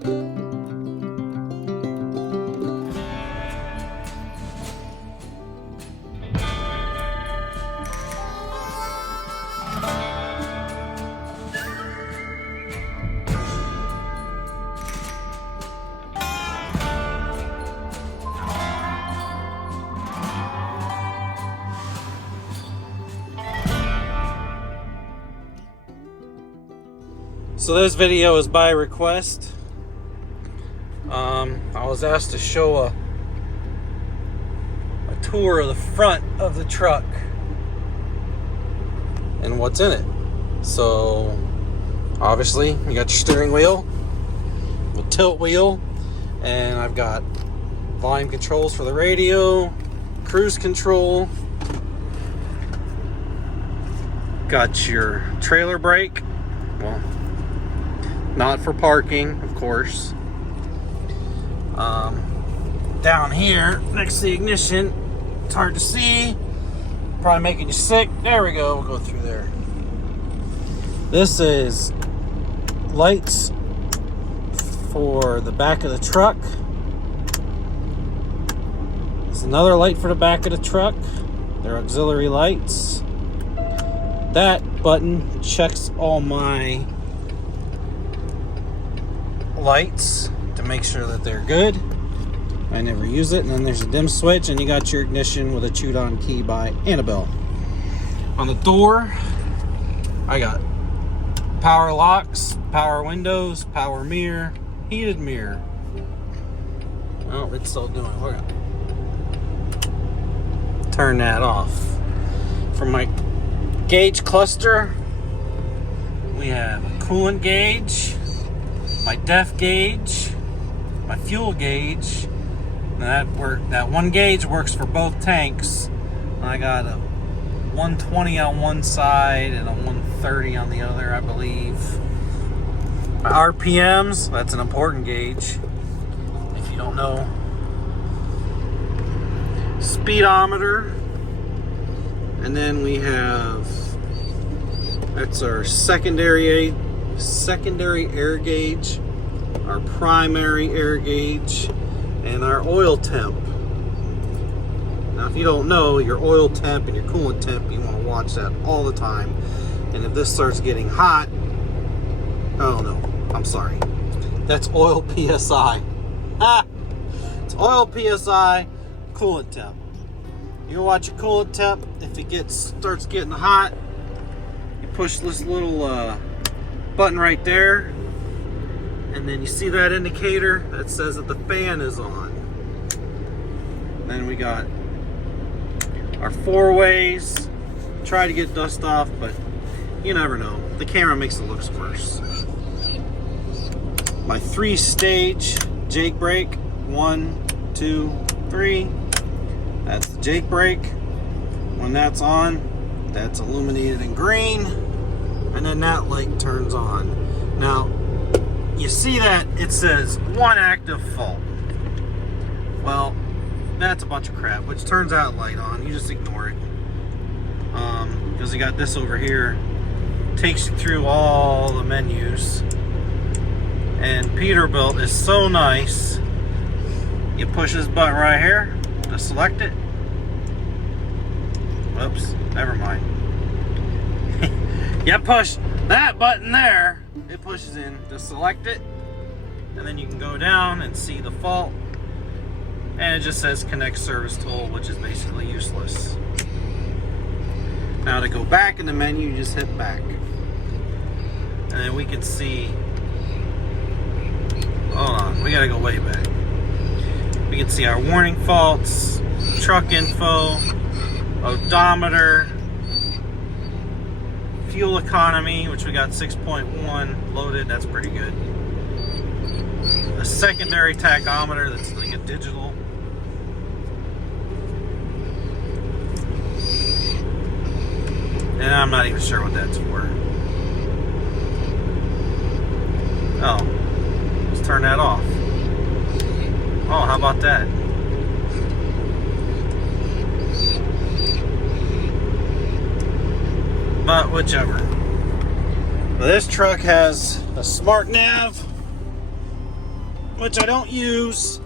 So this video is by request. I was asked to show a tour of the front of the truck and what's in it. So obviously you got your steering wheel, the tilt wheel, and I've got volume controls for the radio, cruise control, got your trailer brake, well, not for parking, of course. Down here, next to the ignition, it's hard to see. Probably making you sick. There we go. We'll go through there. This is lights for the back of the truck. There's another light for the back of the truck. They're auxiliary lights. That button checks all my lights to make sure that they're good. I never use it. And then there's a dim switch, and you got your ignition with a chewed on key by Annabelle. On the door, I got power locks, power windows, power mirror, heated mirror. Oh, it's still doing it. We're gonna turn that off. For my gauge cluster, we have a coolant gauge, my def gauge, my fuel gauge. That one gauge works for both tanks. I got a 120 on one side and a 130 on the other, I believe. My RPMs, that's an important gauge if you don't know. Speedometer, and then we have, that's our secondary air gauge, our primary air gauge, and our oil temp. Now, if you don't know, your oil temp and your coolant temp, you want to watch that all the time. And if this starts getting hot, oh no, I'm sorry. That's oil PSI. It's oil PSI, coolant temp. You watch your coolant temp. If it starts getting hot, you push this little button right there, and then you see that indicator that says that the fan is on. Then we got our 4-ways. Try to get dust off, but you never know. The camera makes it look worse. My 3-stage Jake brake. 1, 2, 3. That's the Jake brake. When that's on, that's illuminated in green, and then that light turns on. Now, you see that it says 1 active fault. Well, that's a bunch of crap, which turns out light on. You just ignore it. Because you got this over here. Takes you through all the menus. And Peterbilt is so nice. You push this button right here to select it. Whoops, never mind. You push that button there, it pushes in to select it, and then you can go down and see the fault, and it just says connect service tool, which is basically useless. Now to go back in the menu, you just hit back, and then we can see, hold on, we gotta go way back. We can see our warning faults, truck info, odometer, fuel economy, which we got 6.1 loaded. That's pretty good. A secondary tachometer that's like a digital. And I'm not even sure what that's for. Oh, let's turn that off. Oh, how about that? But whichever. This truck has a smart nav, which I don't use.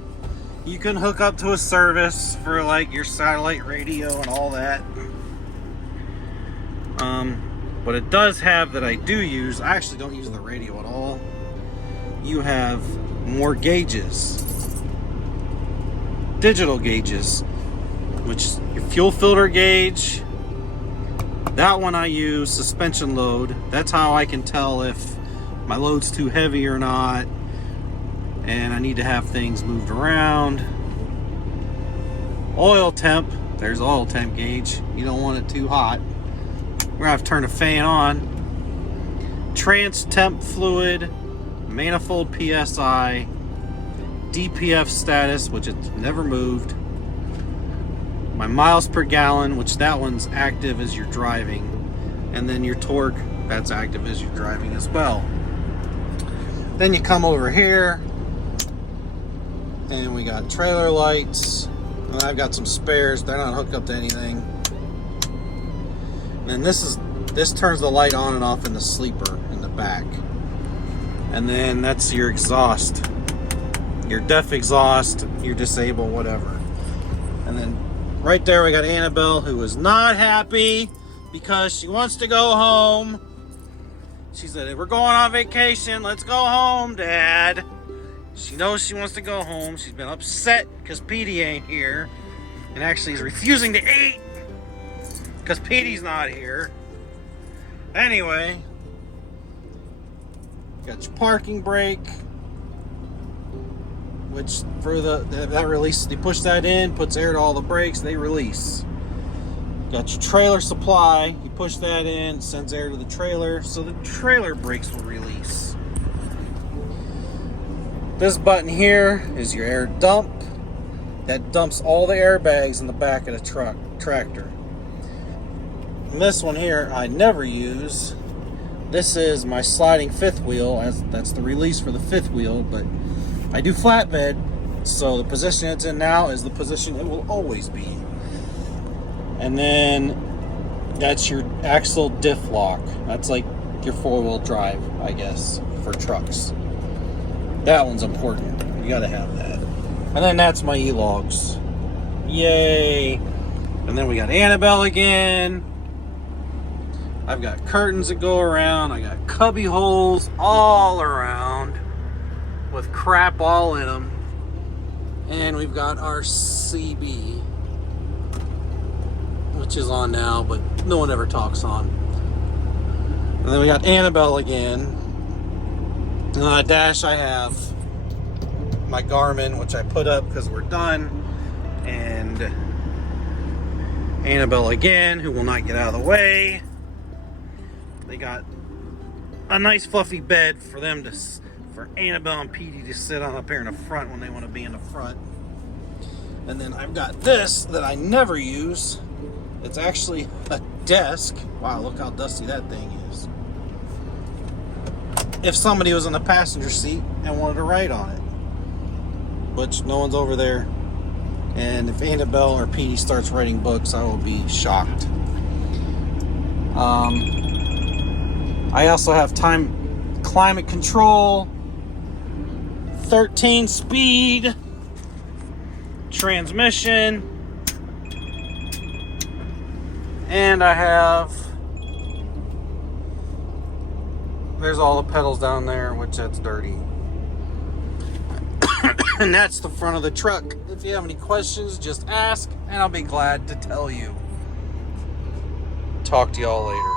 You can hook up to a service for like your satellite radio and all that. But it does have that I do use. I actually don't use the radio at all. You have more gauges, digital gauges, which is your fuel filter gauge. That one I use, suspension load. That's how I can tell if my load's too heavy or not, and I need to have things moved around. Oil temp, there's oil temp gauge. You don't want it too hot. We're gonna have to turn the fan on. Trans temp fluid, manifold PSI, DPF status, which it's never moved. My miles per gallon, which that one's active as you're driving. And then your torque, that's active as you're driving as well. Then you come over here, and we got trailer lights. And I've got some spares. They're not hooked up to anything. And this turns the light on and off in the sleeper in the back. And then that's your exhaust. Your deaf exhaust, your disable, whatever. And then right there we got Annabelle, who is not happy because she wants to go home. She said, "We're going on vacation. Let's go home, Dad." She knows she wants to go home. She's been upset because Petey ain't here. And actually is refusing to eat because Petey's not here. Anyway, got your parking brake, which for that release, you push that in, puts air to all the brakes, they release. Got your trailer supply, you push that in, sends air to the trailer, so the trailer brakes will release. This button here is your air dump. That dumps all the airbags in the back of the tractor. And this one here I never use. This is my sliding fifth wheel, that's the release for the fifth wheel, but I do flatbed, so the position it's in now is the position it will always be. And then that's your axle diff lock. That's like your four-wheel drive, I guess, for trucks. That one's important. You gotta have that. And then that's my E-logs. Yay! And then we got Annabelle again. I've got curtains that go around. I got cubby holes all around with crap all in them. And we've got our CB, which is on now, but no one ever talks on. And then we got Annabelle again. And on the dash I have my Garmin, which I put up because we're done. And Annabelle again, who will not get out of the way. They got a nice fluffy bed for them to, for Annabelle and Petey to sit on up here in the front when they want to be in the front. And then I've got this that I never use. It's actually a desk. Wow, look how dusty that thing is. If somebody was in the passenger seat and wanted to write on it. Which no one's over there. And if Annabelle or Petey starts writing books, I will be shocked. I also have climate control, 13 speed, transmission, and I have, there's all the pedals down there, which that's dirty. And that's the front of the truck. If you have any questions, just ask, and I'll be glad to tell you. Talk to y'all later.